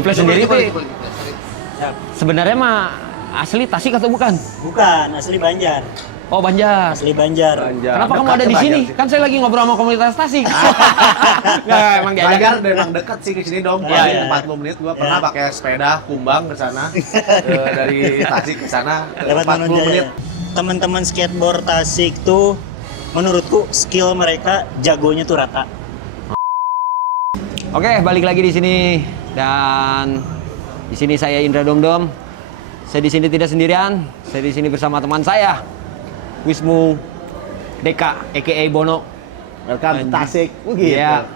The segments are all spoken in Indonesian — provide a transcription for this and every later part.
Di Flash sendiri tuh sebenarnya mah asli Tasik atau bukan? Bukan, asli Banjar. Oh, Banjar. Asli Banjar. Kenapa kamu ada di sini? Kan saya lagi ngobrol sama komunitas Tasik. Nggak, emang diajak. Banjar memang dekat sih ke sini dong. Iya, iya. 40 menit gua pernah pakai sepeda kumbang ke sana. Dari Tasik ke sana Lewat 40 Manojaya. menit. Teman-teman skateboard Tasik tuh menurutku skill mereka jagonya tuh rata. Oke, balik lagi di sini dan di sini saya Indra Domdom. Saya di sini tidak sendirian. Saya di sini bersama teman saya Wismu Deka, aka Bono. Welcome to Tasik. Gitu. Iya.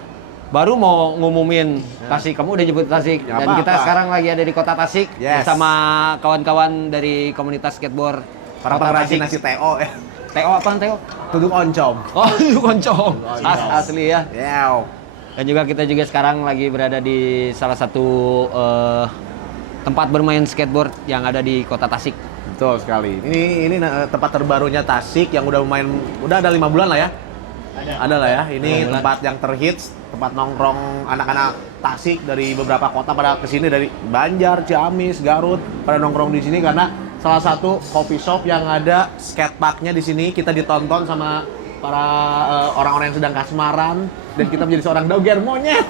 Baru mau ngumumin Tasik, kamu udah nyebut Tasik. Ya, Dan kita apa-apa. sekarang lagi ada di kota Tasik bersama kawan-kawan dari komunitas skateboard Para Kota pengrajin Tasik. nasi TO Teo apaan Teo? Tudung oncom. Oh, itu koncong. Asli ya. Yew. Dan kita juga sekarang lagi berada di salah satu tempat bermain skateboard yang ada di kota Tasik. Betul sekali. Ini tempat terbarunya Tasik yang udah ada 5 bulan lah ya. Ada lah ya. Ini 5 bulan. tempat yang terhits, tempat nongkrong anak-anak Tasik dari beberapa kota pada kesini dari Banjar, Ciamis, Garut pada nongkrong di sini karena salah satu coffee shop yang ada skateparknya di sini. Kita ditonton sama para orang-orang yang sedang kasmaran dan kita menjadi seorang doger monyet.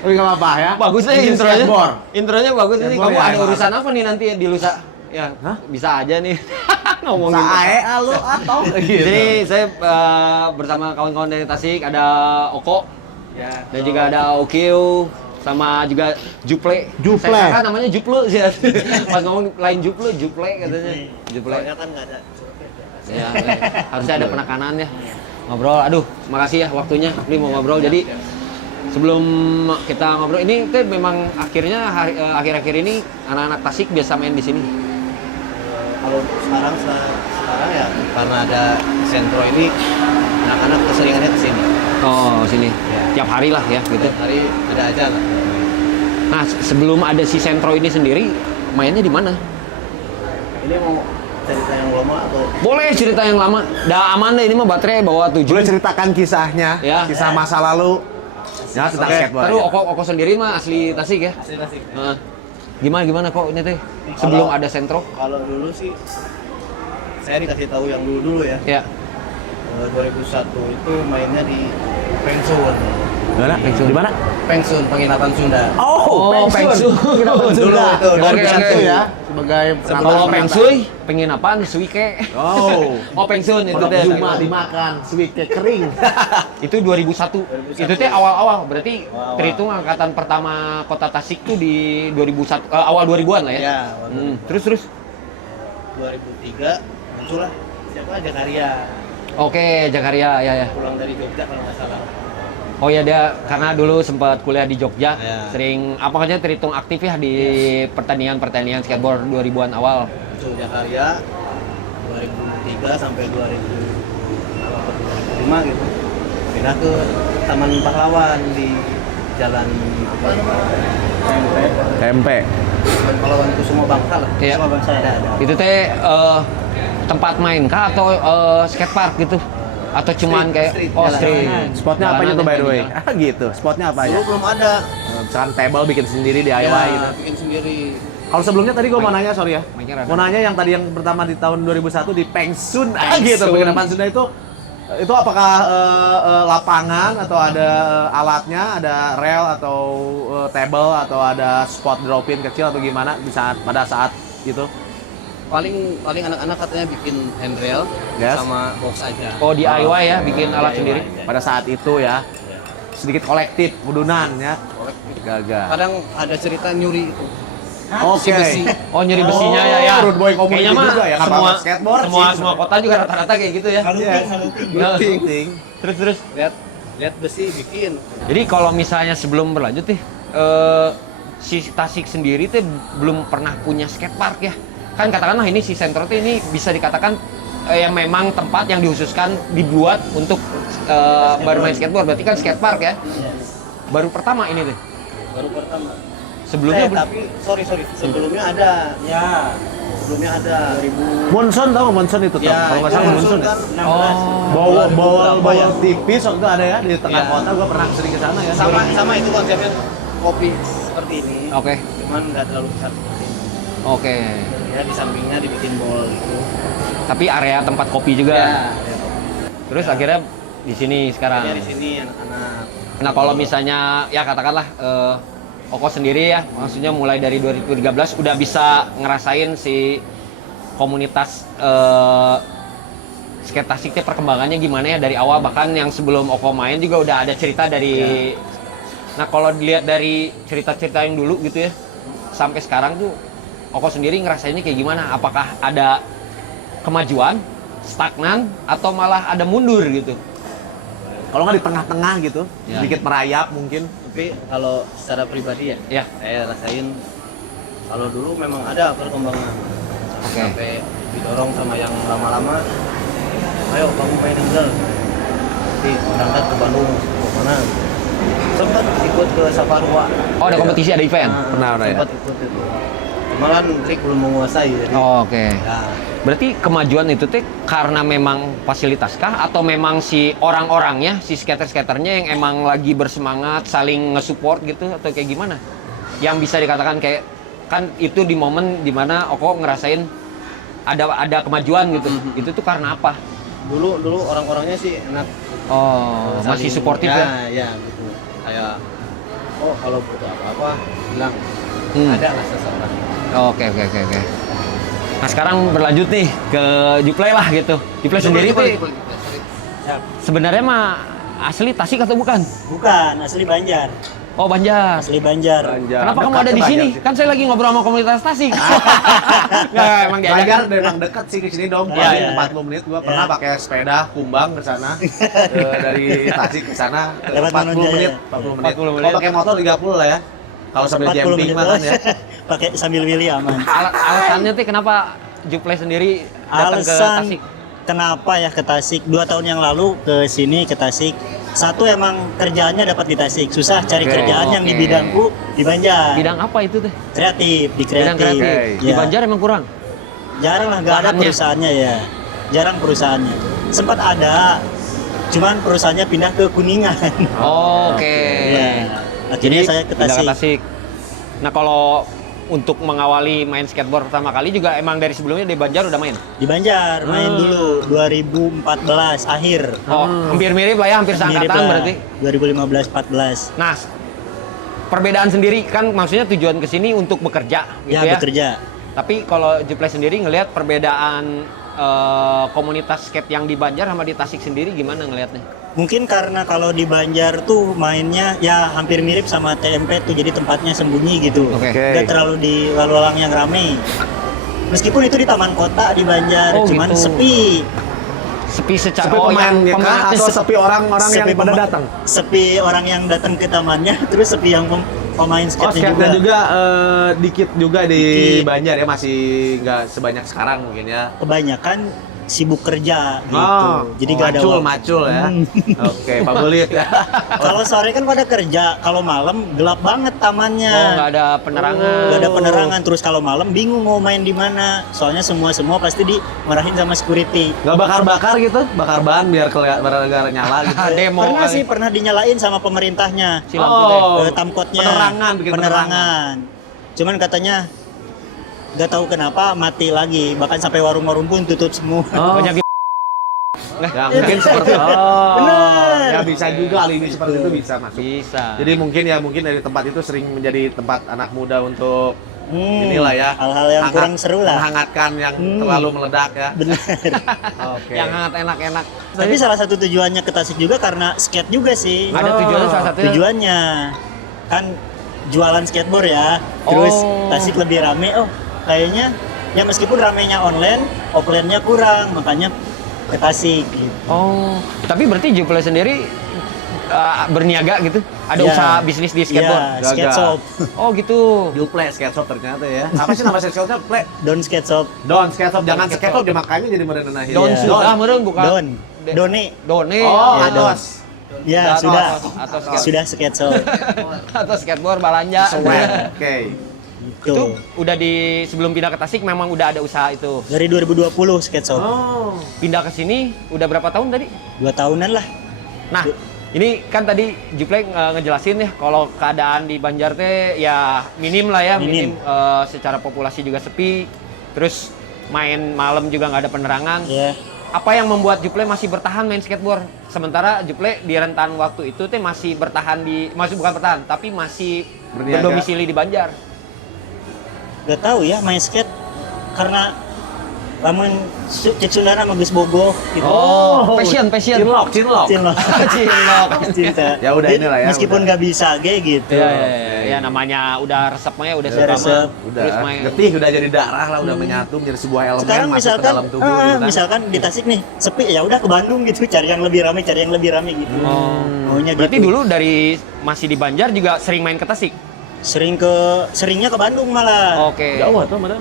Tapi nggak apa-apa ya. Bagus ya Ini intronya. skateboard. Intronya bagus nih. Skateboard Kamu ya, ada emang. urusan apa nih nanti di lusa? Ya, Hah? bisa aja nih ngomongin. Sae lu atau gitu. Jadi saya bersama kawan-kawan dari Tasik ada Oko dan juga ada Okio sama juga Juple. Juple. Saya sangka namanya Juple sih. Pas ngomong lain Juple katanya. Juple. kan nggak ada. Ya, harusnya ada penekanan ya. Ngobrol. Aduh, makasih ya waktunya. Ini mau ngobrol. Jadi sebelum kita ngobrol ini tuh memang akhirnya akhir-akhir ini anak-anak Tasik biasa main di sini. Kalau sekarang ya karena ada sentro ini anak-anak keseringannya ke sini. Oh, sini. Ya. Tiap hari lah ya gitu. Tiap hari ada aja lah. Nah, sebelum ada si sentro ini sendiri, mainnya di mana? Ini mau cerita yang lama atau Boleh cerita yang lama. Dah aman deh ini mah baterai bawa 7. Boleh ceritakan kisahnya, Ya. kisah masa lalu. Ya, tentang Oke, skateboard. terus aja. Oko sendiri mah asli Tasik ya? asli Tasik? Heeh. Gimana kok ini teh? Sebelum Kalau- ada sentro? Kalau dulu sih saya dikasih tahu yang dulu ya. Ya. 2001 itu mainnya di Pengsun. Gimana? Di mana? Pengsun, penginapan Sunda. Oh, Pengsun. Penginapan Dulu Sunda. itu, Luar oke, biasa oke. ya. Sebagai Kalau Pengsuy, pengen apaan? Suike. Oh. Oh, Pengsun itu Kalau teh. cuma dimakan, sweet kayak kering. Itu 2001. 2001. Itu teh awal-awal. Berarti Awal-awal. terhitung angkatan pertama Kota Tasik tuh di 2001 awal 2000-an lah ya. Ya, Terus 2003 muncullah siapa Jakaria Oke, Jakaria ya. pulang dari Jogja kalau nggak salah. Oh ya dia karena dulu sempat kuliah di Jogja, Ya. sering apa aja terhitung aktif ya di pertandingan skateboard 2000-an awal. Muncul Jakaria 2003 sampai 2005 gitu. Pindah ke Taman Pahlawan di Jalan apa? Tempe. Taman Pahlawan itu semua bangsa lah. Iya. Semua bangsa ada. Itu teh tempat main kah atau skatepark gitu? Atau cuman kayak street, oh jalanan. street. Spotnya apa aja tuh by the way? Jalanan. Ah gitu. Spotnya apa aja? Dulu belum ada. Misalkan table bikin sendiri DIY Ya, gitu. bikin sendiri. Kalau sebelumnya tadi gue mau nanya, sorry ya. Mainnya rada. Mau nanya yang tadi yang pertama di tahun 2001 di Pengsun. Ah Pengsun. gitu. Penginapan Sunda itu apakah lapangan atau ada alatnya, ada rail atau table atau ada spot drop-in kecil atau gimana di saat pada saat itu? Paling anak-anak katanya bikin handrail Yes. sama box aja. Oh DIY ya, bikin alat DIY. sendiri. Pada saat itu ya. Sedikit kolektif, udunan ya. Gagal. Kadang ada cerita nyuri itu. Oke. besi. Oh nyeri besinya ya. Road boy community Kayaknya mah juga ya, nggak semua apa-apa skateboard sih. semua kota juga rata-rata kayak gitu ya. Penting. Terus. Lihat besi bikin. Jadi kalau misalnya sebelum berlanjut nih, si Tasik sendiri tuh belum pernah punya skatepark ya. Kan katakanlah ini si Sentro tuh ini bisa dikatakan yang memang tempat yang dihususkan dibuat untuk bermain skateboard. Berarti kan skatepark ya. Baru pertama ini tuh. Baru pertama. Sebelumnya tapi sorry sebelumnya ada. Ya. Sebelumnya ada 2000. Monson tau nggak Monson itu tuh? Ya, Kalau nggak salah Monson ya. Oh. Bawal tipis waktu itu ada ya di tengah Ya. kota. Gue pernah sering ke sana ya. Sama itu konsepnya kopi seperti ini. Oke. Cuman nggak terlalu besar seperti ini. Oke. Ya di sampingnya dibikin bowl gitu. Tapi area tempat kopi juga. Ya. Terus akhirnya di sini sekarang. Di sini anak-anak. Nah, kalau misalnya ya katakanlah Oko sendiri ya, maksudnya mulai dari 2013 udah bisa ngerasain si komunitas skate tasik teh perkembangannya gimana ya dari awal, bahkan yang sebelum Oko main juga udah ada cerita dari Nah, kalau dilihat dari cerita-cerita yang dulu gitu ya sampai sekarang tuh Oko sendiri ngerasainnya kayak gimana? Apakah ada kemajuan, stagnan, atau malah ada mundur gitu? Kalau nggak di tengah-tengah gitu, Ya. sedikit merayap mungkin. Tapi kalau secara pribadi Ya. saya rasain kalau dulu memang ada perkembangan. Oke. Sampai didorong sama yang lama-lama, ayo kamu main handle. Nanti berangkat ke Bandung, ke mana? Sempat ikut ke Saparua. Oh, ada kompetisi, ada event? Pernah, ya? Sempat ikut itu. Malah Rick belum menguasai. Jadi, Oh, oke. ya, Berarti kemajuan itu teh karena memang fasilitas kah atau memang si orang-orangnya, si skater-skaternya yang emang lagi bersemangat saling nge-support gitu atau kayak gimana? Yang bisa dikatakan kayak kan itu di momen dimana Oko ngerasain ada kemajuan gitu. Itu tuh karena apa? dulu orang-orangnya sih enak. Oh, masih Saling- suportif ya? Ya, gitu. Kayak oh kalau butuh apa-apa bilang Hmm. ada lah seseorang. Oke. Nah, sekarang berlanjut nih ke Juplay lah gitu. Juplay sendiri tuh sebenarnya mah asli Tasik atau bukan? Bukan, asli Banjar. Oh, Banjar. Asli Banjar. Kenapa kamu Dekat ada ke di sini? Banjar sih. Kan saya lagi ngobrol sama komunitas Tasik. Nggak, emang diajak. Banjar memang dekat sih ke sini dong. Iya, Paling iya. 40 menit gua pernah Iya. pakai sepeda kumbang ke sana. Dari Tasik ke sana Lewat 40 Manonjaya. menit, 40 menit. 40 menit. Kalau pakai motor 30 lah ya. Kalau sambil 40 camping menit mah kan ya. Pakai sambil willy aman. Alasannya tuh kenapa Juplay sendiri datang ke Alasan Tasik? kenapa ya ke Tasik? 2 tahun yang lalu ke sini ke Tasik. Satu emang kerjaannya dapat di Tasik. Susah cari Oke. kerjaan yang di Oke. bidangku di Banjar. Bidang apa itu teh? Kreatif, di Bidang kreatif. kreatif. Oke. Di Ya. Banjar emang kurang. Jarang lah, nggak ada Lahannya. perusahaannya ya. Jarang perusahaannya. Sempat ada, cuman perusahaannya pindah ke Kuningan. Oke. Ya. Akhirnya saya ke pindah Tasik. Nah, kalau untuk mengawali main skateboard pertama kali juga emang dari sebelumnya di Banjar udah main? Di Banjar main dulu 2014 akhir. Oh, hampir mirip lah ya, hampir Mirip seangkatan lah, berarti. 2015-14. Nah, perbedaan sendiri kan maksudnya tujuan ke sini untuk bekerja gitu ya. Bekerja. Tapi kalau Juplay sendiri ngelihat perbedaan komunitas skate yang di Banjar sama di Tasik sendiri gimana ngelihatnya? Mungkin karena kalau di Banjar tuh mainnya ya hampir mirip sama TMP tuh, jadi tempatnya sembunyi gitu. Oke. Nggak terlalu di lalu-lalang yang ramai. Meskipun itu di taman kota di Banjar, Oh, cuman gitu. sepi. Sepi secara Sepi pemainnya kah? peminatnya Atau sepi orang-orang yang Sepi pada pema- datang? Sepi orang yang datang ke tamannya, terus sepi yang pemain Oh, skate-nya skate-nya juga. juga dikit juga di Dikit. Banjar ya, masih nggak sebanyak sekarang mungkin ya. Kebanyakan sibuk kerja gitu. Oh, Jadi nggak ada waktu. macul ya. Oke, Pak Bulit ya. Kalau sore kan pada kerja, kalau malam gelap banget tamannya. Oh, nggak ada penerangan. Nggak ada penerangan, terus kalau malam bingung mau main di mana. Soalnya semua pasti dimarahin sama security. Nggak bakar-bakar gitu, bakar ban biar kelihatan nyala gitu. Demo Pernah kali. sih, pernah dinyalain sama pemerintahnya. Si lampu teh. Tamkotnya. Penerangan, bikin penerangan. Cuman katanya nggak tahu kenapa mati lagi. Bahkan sampai warung-warung pun tutup semua. Oh, Banyak ya mungkin seperti Bener. ya bisa juga alibi seperti itu bisa masuk. bisa. Jadi mungkin dari tempat itu sering menjadi tempat anak muda untuk inilah ya. Hal-hal yang kurang seru lah. Menghangatkan yang terlalu meledak ya. Bener. Oke. yang hangat enak-enak. Tapi salah satu tujuannya ke Tasik juga karena skate juga sih. Ada tujuannya salah satunya. Tujuannya kan jualan skateboard ya. Terus Oh. Tasik lebih rame. Oh, kayaknya ya meskipun ramenya online, offline-nya kurang, makanya ke Tasik gitu. Oh, tapi berarti Juplay sendiri berniaga gitu? Ada Ya. usaha bisnis di skateboard? Iya, skate Gagal. shop. Oh gitu. Juplay skate shop ternyata ya. Apa sih nama skate shopnya? Play. Don skate shop. Don skate shop, jangan Skate skate shop. shop dia makanya jadi merenenahin. Don Iya. sudah meureun bukan? Don. Done. Done. Oh, Ya, Don. Atos. Ya, Atau- sudah. atau skate- Sudah skate shop. Atau skateboard balanja. Swag. Oke. Gitu. Itu udah di sebelum pindah ke Tasik memang udah ada usaha itu. Dari 2020 skate shop. Oh. Pindah ke sini udah berapa tahun tadi? 2 tahunan lah. Nah, Ini kan tadi Juple ngejelasin ya kalau keadaan di Banjar teh ya minim lah ya, minim, secara populasi juga sepi. Terus main malam juga nggak ada penerangan. Ya. Apa yang membuat Juple masih bertahan main skateboard? Sementara Juple di rentan waktu itu teh masih bertahan masih bukan bertahan, tapi masih Berniaga. berdomisili di Banjar. Gak tahu ya main skate karena lamun cek Sundana mah geus bogoh gitu. Oh, passion. Cinlok. Cinlok. Cinlok. Cinta. Ya udah, Jadi, inilah ya, meskipun udah. nggak bisa ge gitu. Ya namanya udah resep mah ya udah Udah suka resep. mah. Udah Terus main. getih, udah jadi darah lah, udah menyatu menjadi sebuah elemen Sekarang masuk ke misalkan, dalam tubuh gitu kan. misalkan di Tasik nih sepi ya udah ke Bandung gitu cari yang lebih rame gitu. Oh. Maunya Berarti gitu. dulu dari masih di Banjar juga sering main ke Tasik. Seringnya ke Bandung malah. Oke. Jauh tuh, Madam.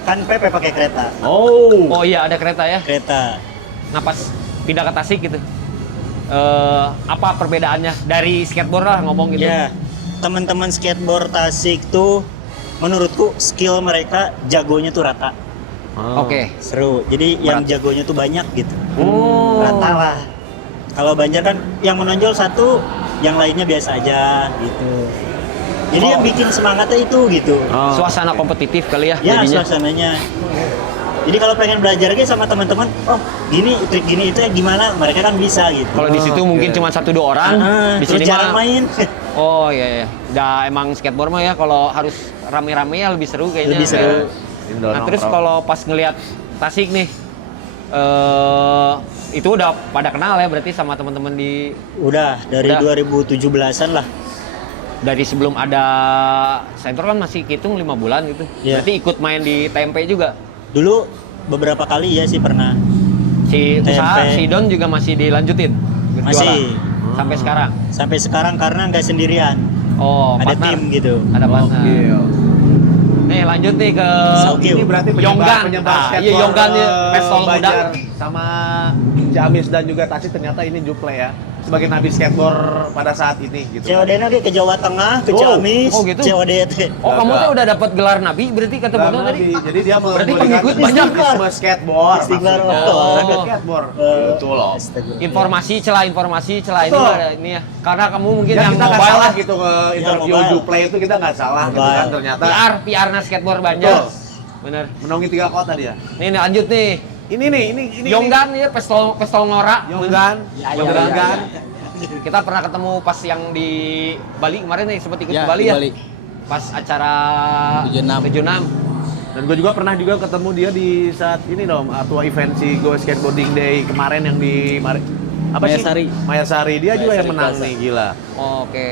Kan Pepe pakai kereta. Oh iya ada kereta ya. Kereta. Nah pas pindah ke Tasik gitu. Apa perbedaannya dari skateboard lah ngomong gitu? Ya, teman-teman skateboard Tasik tuh menurutku skill mereka jagonya tuh rata. Oke. Seru. Jadi yang jagonya tuh banyak gitu. Oh. Rata lah. Kalau Banjar kan yang menonjol satu, yang lainnya biasa aja gitu. Jadi yang bikin semangatnya itu gitu. Suasana kompetitif kali ya Ya jadinya. suasananya. Jadi kalau pengen belajar aja sama teman-teman, oh gini trik gini itu ya gimana, mereka kan bisa gitu. Kalau di situ mungkin cuma 1-2 orang, di terus sini jarang mah. main. Oh iya. Udah emang skateboard mah ya kalau harus rame-rame ya lebih seru kayaknya. Lebih seru. Nah terus kalau pas ngelihat Tasik nih, itu udah pada kenal ya berarti sama teman-teman di Udah dari Udah. 2017-an lah. dari sebelum ada sensor kan masih hitung 5 bulan gitu. Iya. Berarti ikut main di TMP juga. Dulu beberapa kali ya sih pernah. Si usaha TMP. si Don juga masih dilanjutin berjualan? Masih. Sampai sekarang. Sampai sekarang karena nggak sendirian. Oh, Ada partner. tim gitu. Ada partner. Oke. Nih lanjut nih ke Saukil. Ini berarti Yonggan. penyebar Iya skateboard, Yonggan nih pestol muda. Banjar sama Ciamis dan juga Tasik ternyata ini Juple ya sebagai nabi skateboard pada saat ini gitu. COD-nya ke Jawa Tengah, ke Oh. Ciamis, Oh, gitu? COD teh. Oh, kamu tuh udah dapat gelar nabi berarti kata Nah, Bono tadi. nabi. Jadi dia Berarti memberikan pengikut banyak. nasionalisme skateboard. Istiqlal. maksudnya. Oh. Nabi skateboard. Gitu loh. Informasi celah ini Betul. ada ini ya. Karena kamu mungkin Ya yang kita nggak mobile salah lah gitu ke interview mobile. Juple itu kita nggak salah gitu Mobile. kan ternyata PR-nya skateboard Banjar. Betul. Bener. menaungi 3 kota dia. Nih lanjut nih. Ini Yonggan ya pestol Ngora. Yonggan. Yonggan. Kita pernah ketemu pas yang di Bali kemarin nih sempat ikut Ya, ke Bali di ya. Bali. Pas acara 76. Dan gue juga pernah ketemu dia di saat ini dong, tua event si Go Skateboarding Day kemarin yang di Mayasari. Mayasari. Dia juga yang Mayasari menang Plaza. nih, gila. Oke.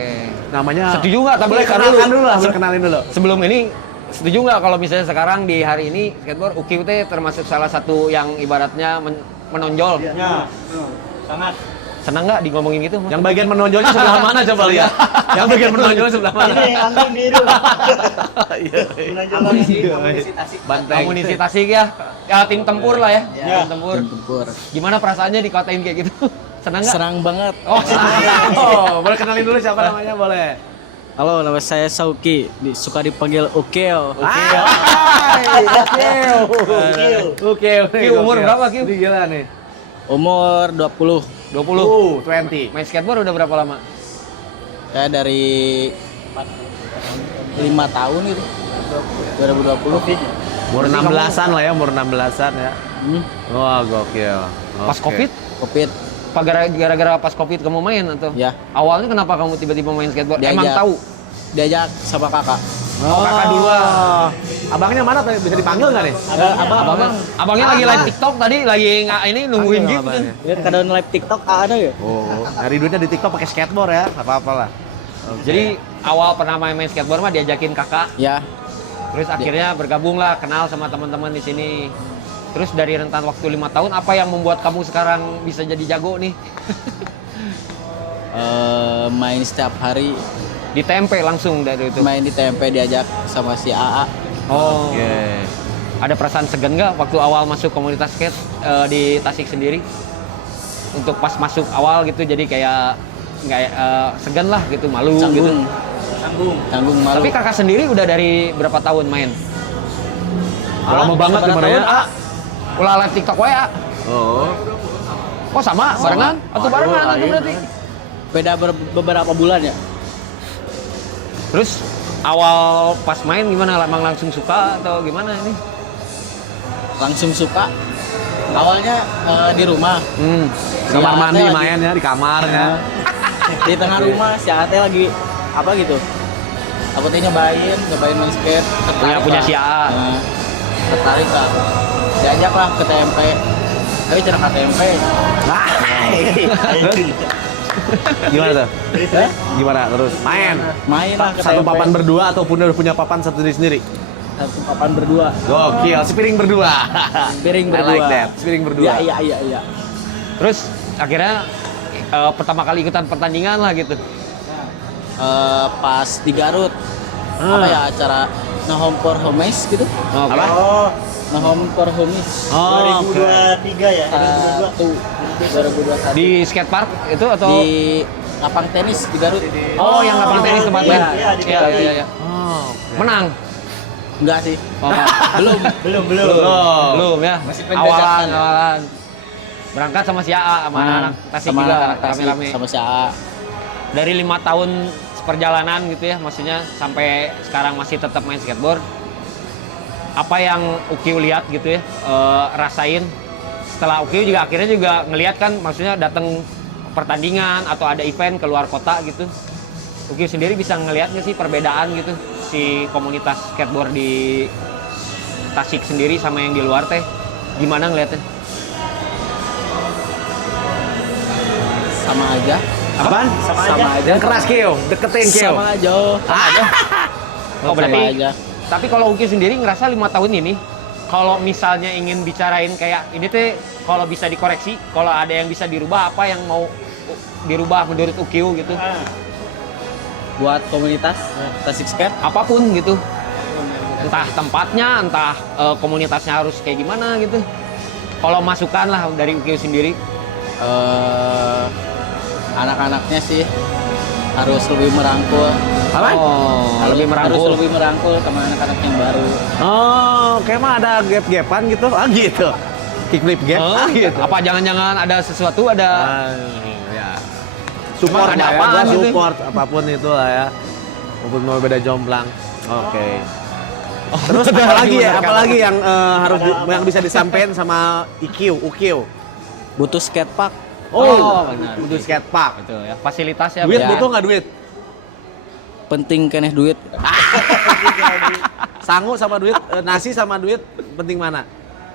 Namanya Setuju nggak? Tapi boleh karena kenalkan lu- dulu lah, boleh kenalin dulu. Sebelum ini setuju nggak kalau misalnya sekarang di hari ini skateboard UKIP teh termasuk salah satu yang ibaratnya menonjol. Ya, sangat. Senang nggak di ngomongin gitu? Yang bagian menonjolnya sebelah mana coba lihat? Yang bagian menonjolnya sebelah mana? Ini anggun biru. Iya. Banteng. Amunisi Tasik ya. Ya tim tempur lah ya. Ya. Tim tempur. Tim tempur. Gimana perasaannya dikatain kayak gitu? Senang nggak? Serang banget. Oh, Oh, boleh kenalin dulu siapa namanya, boleh. Halo, nama saya Sauki. Suka dipanggil Ukeo. Oke. Ki, umur berapa, Ki? Ini gila nih. Umur 20. 20. 20. Main skateboard udah berapa lama? Saya dari 5 tahun gitu. 2020. Umur 16-an lah ya, umur 16-an ya. Hmm, Wah, gokil. Pas Oke. Covid? Covid. Apa gara-gara pas Covid kamu main atau? Ya. Awalnya kenapa kamu tiba-tiba main skateboard? Diajak. Emang tahu? Diajak sama kakak. Oh, kakak duluan. Abangnya mana tuh? Bisa dipanggil nggak nih? Abangnya lagi live TikTok tadi, lagi ini nungguin Panggil gitu kan. abangnya. Ya, kadang live TikTok ada ya? Oh, nyari duitnya di TikTok pakai skateboard ya, nggak apa-apa lah. Jadi awal pernah main skateboard mah diajakin kakak, Ya. terus akhirnya bergabung lah, kenal sama teman-teman di sini. Terus dari rentan waktu 5 tahun, apa yang membuat kamu sekarang bisa jadi jago nih? Main setiap hari. Di TMP langsung dari itu. Main di TMP diajak sama si AA. Oh. Oke. Ada perasaan segan nggak waktu awal masuk komunitas skate di Tasik sendiri? Untuk pas masuk awal gitu, jadi kayak nggak segan lah gitu, malu gitu. Canggung. Canggung malu. Tapi kakak sendiri udah dari berapa tahun main? Lama banget Berapa umurnya. tahun, A? Ulah live TikTok wae, A. Oh. Oh sama, barengan? Atau barengan atau berarti? Beda beberapa bulan ya. Terus awal pas main gimana? Emang langsung suka atau gimana ini? Langsung suka. Awalnya di rumah. Kamar Si mandi Ate lagi- main ya di kamarnya. Di tengah rumah si Ate lagi apa gitu. Aku teh nyobain main skate. tertarik Punya lah. si AA. Nah, tertarik lah. Diajak lah ke TMP. Ayo cerah ke TMP. Gimana tuh? Hah? Gimana terus? Main. Main lah ke Satu TMP. papan berdua ataupun udah punya papan satu sendiri? Satu papan berdua. Gokil, spiring berdua. Piring I berdua. like that, spiring berdua. Iya. Terus akhirnya pertama kali ikutan pertandingan lah gitu. Pas di Garut. Apa ya acara Home for Homies gitu? Apa? Oh, Home for Homies. Oh, 2023 ya. 2021 di skatepark itu atau? di lapang tenis di Garut. Oh, yang lapang tenis tempat iya. main. Iya, di Iya, Bali. iya. Oh, Menang. Enggak sih. Oh, Belum. belum ya. Masih penjajakan. Awalan. Berangkat sama si AA sama anak-anak Tasik sama juga anak Tasik, rame-rame. sama si AA. Dari 5 tahun perjalanan gitu ya, maksudnya sampai sekarang masih tetap main skateboard. Apa yang Ukiu lihat gitu ya, rasain setelah Ukiu juga akhirnya juga ngelihat kan, maksudnya datang pertandingan atau ada event ke luar kota gitu. Ukiu sendiri bisa ngelihat nggak sih perbedaan gitu si komunitas skateboard di Tasik sendiri sama yang di luar teh? Gimana ngelihatnya? Sama aja. apaan? Sama Sama aja. aja. Yang keras Keo, deketin Keo. Sama aja. Sama aja. Oh, berarti Sama aja. tapi kalau Ukiu sendiri ngerasa 5 tahun ini, kalau misalnya ingin bicarain kayak ini teh, kalau bisa dikoreksi, kalau ada yang bisa dirubah, apa yang mau dirubah menurut Ukiu gitu? Buat komunitas Tasik Skate. Apapun gitu. Entah tempatnya, entah komunitasnya harus kayak gimana gitu. Kalau masukan lah dari Ukiu sendiri. Anak-anaknya sih harus lebih merangkul. Apa? Oh, lebih Harus merangkul. lebih merangkul sama anak-anak yang baru. Oh, kayak mah ada gap-gapan gitu. Ah gitu. Kickflip gap. Oh, Ah gitu. apa jangan-jangan ada sesuatu, ada Ya. Support Emang ada lah ya, apaan gua gitu? support apapun itu lah ya. Walaupun mau beda jomplang. Oke. Terus apalagi ya? Apalagi yang harus yang bisa disampaikan sama Ukiu? Butuh skatepark. Oh, benar. Butuh skatepark. Betul ya, fasilitasnya Duit beda. butuh nggak duit? Penting keneh duit. Sangu sama duit, nasi sama duit, penting mana?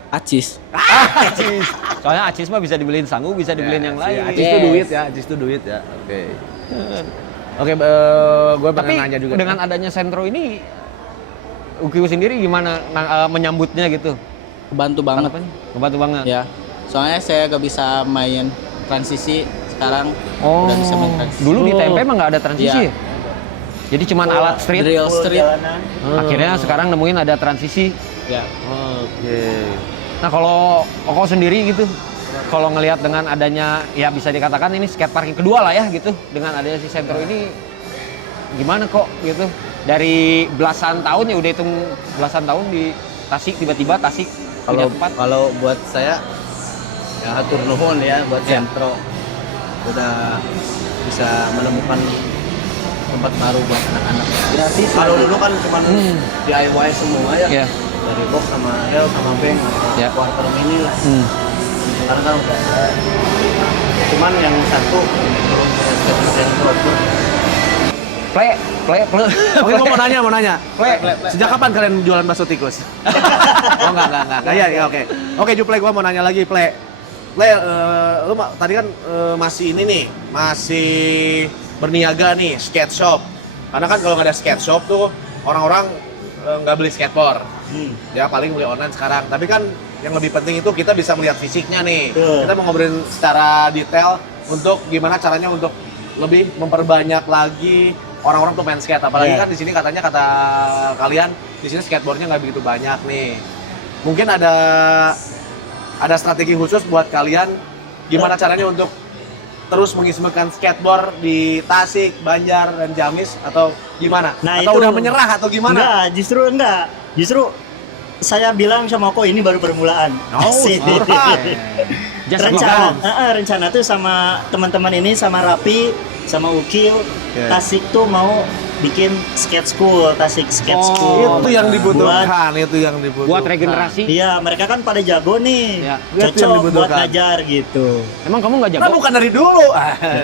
Acis. Acis. Soalnya Acis mah bisa dibeliin sangu, bisa dibeliin yang lain. Acis itu Yes. duit ya, Acis itu duit ya. Oke. Oke, gue Tapi pengen nanya juga. dengan adanya Sentro ini, Ukiu sendiri gimana menyambutnya gitu? Kebantu banget. Tanggapannya? Ngebantu banget. Ya. Soalnya saya gak bisa main transisi, sekarang Oh, udah bisa main transisi. dulu di TMP emang nggak ada transisi Iya. ya? Jadi cuman alat street. Drill street. Jalanan. Akhirnya sekarang nemuin ada transisi. Ya. Oke. Nah kalau Oko sendiri gitu, kalau ngelihat dengan adanya, ya bisa dikatakan ini skatepark yang kedua lah ya gitu, dengan adanya si Sentro ini, gimana kok gitu? Dari belasan tahun ya, udah hitung belasan tahun di Tasik, tiba-tiba Tasik punya tempat. Kalau buat saya ya hatur nuhun ya buat Ya. Sentro udah bisa menemukan tempat baru buat anak-anak. Gratis. Kalau dulu kan cuma DIY semua ya. Ya. Dari box sama rel sama bank sama Ya. quarter mini lah. Hmm. Sekarang kan udah ada. Cuman yang satu belum punya skate Sentro tuh. Play. Oke, gue mau nanya. Play. Sejak kapan kalian jualan bakso tikus? Oh enggak. Iya, oke. Oke, Juplay, gue mau nanya lagi, Play. Play, lu tadi kan masih ini nih, masih berniaga nih, skate shop. Karena kan kalau nggak ada skate shop tuh, orang-orang nggak beli skateboard. Ya, paling beli online sekarang. Tapi kan yang lebih penting itu kita bisa melihat fisiknya nih. Betul. Kita mau ngobrolin secara detail untuk gimana caranya untuk lebih memperbanyak lagi orang-orang tuh main skate. Apalagi Iya. kan di sini katanya kata kalian di sini skateboardnya nggak begitu banyak nih. Mungkin ada strategi khusus buat kalian gimana caranya untuk terus mengismekan skateboard di Tasik, Banjar, dan Jamis atau gimana? Nah, atau itu- udah menyerah atau gimana? Enggak, justru saya bilang sama kok ini baru permulaan. Oh, Asik. alright. Just rencana tuh sama teman-teman ini, sama Rapi, sama Ukil, Yeah. Tasik tuh mau bikin skate school, Tasik skate Oh, school. Itu yang dibutuhkan, itu yang dibutuhkan. Buat regenerasi. Iya, mereka kan pada jago nih, Ya. Itu yang cocok buat dibutuhkan. ngajar gitu. Emang kamu nggak jago? Karena bukan dari dulu.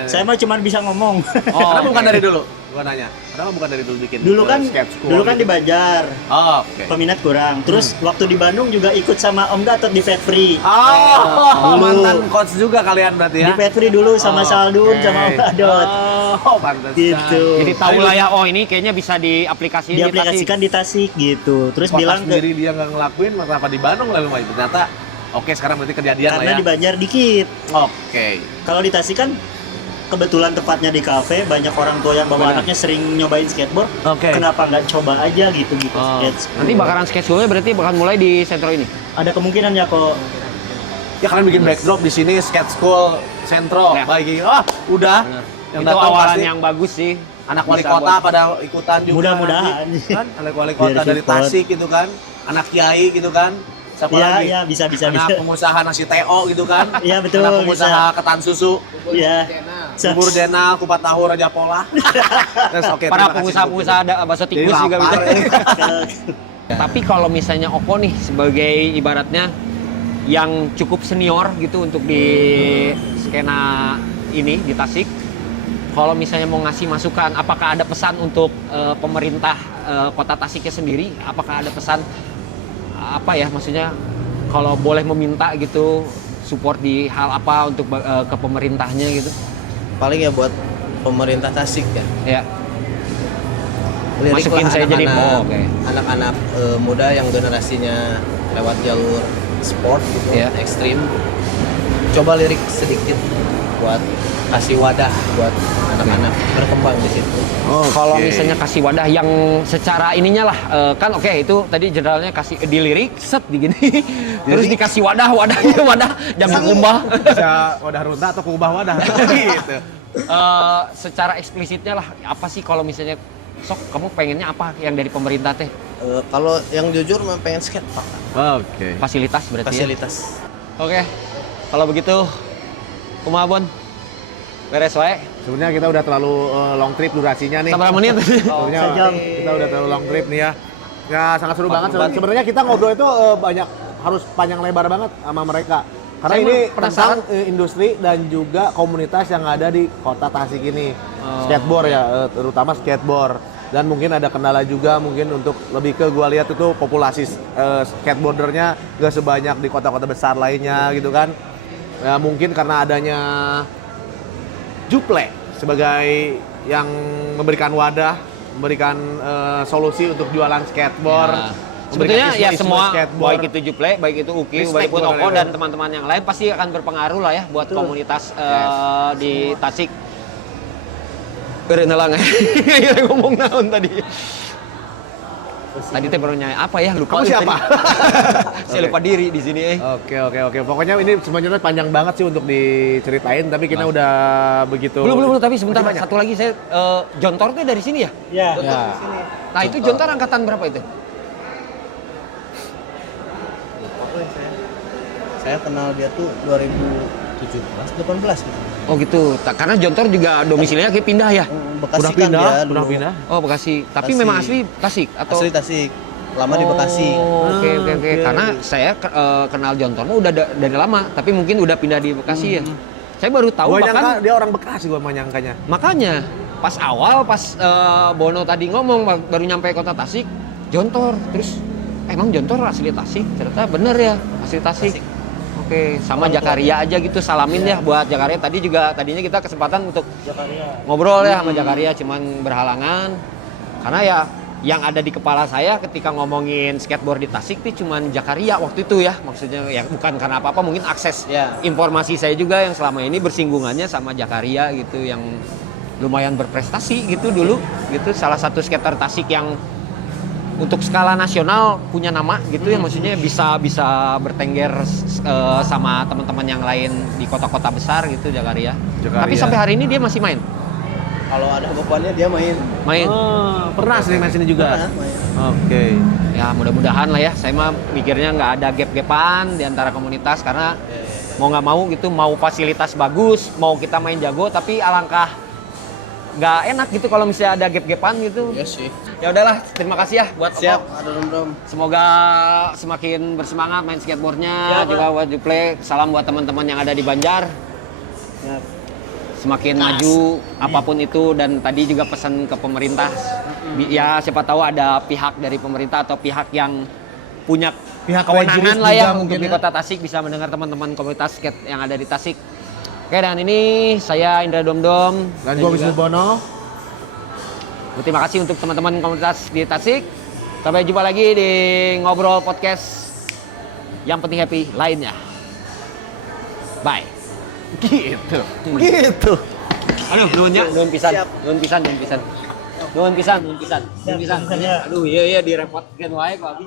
Saya mah cuma bisa ngomong. Karena bukan oke. dari dulu. Gua nanya. Kenapa bukan dari dulu bikin Dulu kan, skate school dulu kan gitu? di Banjar, Oh, oke. peminat kurang. Terus waktu di Bandung juga ikut sama Om Gatot di Fat Free. Oh, Dulu. mantan coach juga kalian berarti ya? Di Fat Free dulu sama Saldun, Oke. sama Om Gadot. Oh, pantesan. Gitu. Jadi tahu lah ya, oh ini kayaknya bisa diaplikasikan Diaplikasikan di Tasik gitu. Terus Kota bilang sendiri dia nggak ngelakuin, kenapa di Bandung lalu Mas? Ternyata oke sekarang berarti kejadian karena lah ya. di Banjar dikit. Oke. Kalau di Tasik kan kebetulan tepatnya di kafe, banyak orang tua yang bawa Benar. anaknya sering nyobain skateboard. Oke. Kenapa nggak coba aja gitu Oh, skate school. nanti bakaran skate school-nya berarti bakal mulai di sentro ini. Ada kemungkinan ya kok. Ya kalian bikin backdrop di sini skate school sentro Ya. bagi udah yang Itu datang awalan pasti yang bagus sih. anak wali Bisa kota buat- pada ikutan juga. Mudah-mudahan. nanti, kan anak wali kota Biar dari support. Tasik gitu kan, anak kiai gitu kan. Siapa Iya, lagi? iya, bisa. Anak pengusaha nasi TO gitu kan. Iya, betul, Anak pengusaha ketan susu. Iya. Bubur denal, kupat tahu Raja Pola. Terus oke. Para terima kasih pengusaha-pengusaha ada bakso Jadi tikus juga lapar, bisa. ya. Tapi kalau misalnya Oko nih sebagai ibaratnya yang cukup senior gitu untuk di skena ini di Tasik, kalau misalnya mau ngasih masukan, apakah ada pesan untuk pemerintah kota Tasiknya sendiri? Apakah ada pesan apa ya maksudnya kalau boleh meminta gitu support di hal apa untuk ke pemerintahnya gitu? Paling ya buat pemerintah Tasik ya. Ya. Lirik Masukin lah saya jadi anak-anak, oke. anak-anak muda yang generasinya lewat jalur sport gitu, Iya. ekstrim. Coba lirik sedikit buat kasih wadah buat anak-anak berkembang di situ. Kalau misalnya kasih wadah yang secara ininya lah, kan oke itu tadi generalnya kasih dilirik set di gini, terus dikasih wadahnya wadah jam kumbah. bisa wadah runta atau kubah wadah gitu. Secara eksplisitnya lah apa sih kalau misalnya sok kamu pengennya apa yang dari pemerintah teh? Kalau yang jujur mah pengen skatepark, Oke. Fasilitas berarti fasilitas. ya? Oke, kalau begitu kumaha Bon? Beres wae. Sebenarnya kita udah terlalu long trip durasinya nih. Seberapa menit? Sebenarnya Sejam. kita udah terlalu long trip nih ya. Ya sangat seru banget. 44 nih. Sebenarnya kita ngobrol itu banyak harus panjang lebar banget sama mereka. Karena Saya ini mah penasaran. tentang industri dan juga komunitas yang ada di kota Tasik ini. Skateboard ya, terutama skateboard. Dan mungkin ada kendala juga mungkin untuk lebih ke gua lihat itu populasi skateboardernya gak sebanyak di kota-kota besar lainnya gitu kan. Ya mungkin karena adanya Juple sebagai yang memberikan wadah, memberikan solusi untuk jualan skateboard. Ya. memberikan Sebetulnya ya isu-isu semua skateboard. baik itu Juple, baik itu Uki, Respect baik itu buat Oko kalian. dan teman-teman yang lain pasti akan berpengaruh lah ya buat komunitas di Tasik. Keren lah nggak ngomong naon tadi. Tadi teh baru nanya apa ya lupa. Kamu siapa? Saya lupa diri di sini. Oke. Pokoknya ini sebenarnya panjang banget sih untuk diceritain, tapi kita udah begitu. Belum tapi sebentar Masih banyak. satu lagi saya Jontor tuh dari sini ya. Ya. Ya. Nah itu Jontor angkatan berapa itu? Saya kenal dia tuh 2017, 18 gitu. Oh gitu. Karena Jontor juga domisilinya kayak pindah ya. Bekasi Udah kan pindah, dia udah dulu. pindah. Oh Bekasi. Tapi Bekasi. memang asli Tasik atau? Asli Tasik. Lama di Bekasi. Oh, oke. oke. Karena saya kenal Jontor mah udah dari lama, tapi mungkin udah pindah di Bekasi ya. Saya baru tahu Gua bahkan nyangka dia orang Bekasi, gua menyangkanya. makanya pas awal pas Bono tadi ngomong baru nyampe kota Tasik, Jontor. Terus emang Jontor asli Tasik? Ternyata bener ya, asli Tasik. Tasik. Oke, sama Jakaria aja gitu salamin ya buat Jakaria. Tadinya kita kesempatan untuk ngobrol ya sama Jakaria, cuman berhalangan karena ya yang ada di kepala saya ketika ngomongin skateboard di Tasik itu cuman Jakaria waktu itu ya, maksudnya ya bukan karena apa-apa, mungkin akses Ya. informasi saya juga yang selama ini bersinggungannya sama Jakaria gitu yang lumayan berprestasi gitu dulu gitu, salah satu skater Tasik yang untuk skala nasional punya nama gitu ya, maksudnya bisa bertengger sama teman-teman yang lain di kota-kota besar gitu Jakaria. Tapi sampai hari ini dia masih main. Kalau ada bebannya dia main. Oh, pernah sering main sini juga. Pernah main. Oke. Ya mudah-mudahan lah ya. Saya mah mikirnya nggak ada gap-gapan di antara komunitas karena mau nggak mau gitu, mau fasilitas bagus, mau kita main jago, tapi alangkah nggak enak gitu kalau misalnya ada gap-gapan gitu. Iya sih. Ya udahlah, terima kasih ya buat Siap, Oko. ada dom-dom. Semoga semakin bersemangat main skateboardnya, Siap, juga buat Juple. Salam buat teman-teman yang ada di Banjar. Semakin maju apapun itu, dan tadi juga pesan ke pemerintah. Ya siapa tahu ada pihak dari pemerintah atau pihak yang punya Pihak kewenangan majelis lah ya juga untuk mungkin di ya. Kota Tasik bisa mendengar teman-teman komunitas skate yang ada di Tasik. Oke, dan ini saya Indra Domdom Dan gue Wisnu Bono. terima kasih untuk teman-teman komunitas di Tasik. Sampai jumpa lagi di Ngobrol Podcast yang penting happy lainnya. Bye. Gitu. Gitu. Aduh, nuhun pisan. Nuhun pisan. Aduh, iya direpotkeun wae kok abi.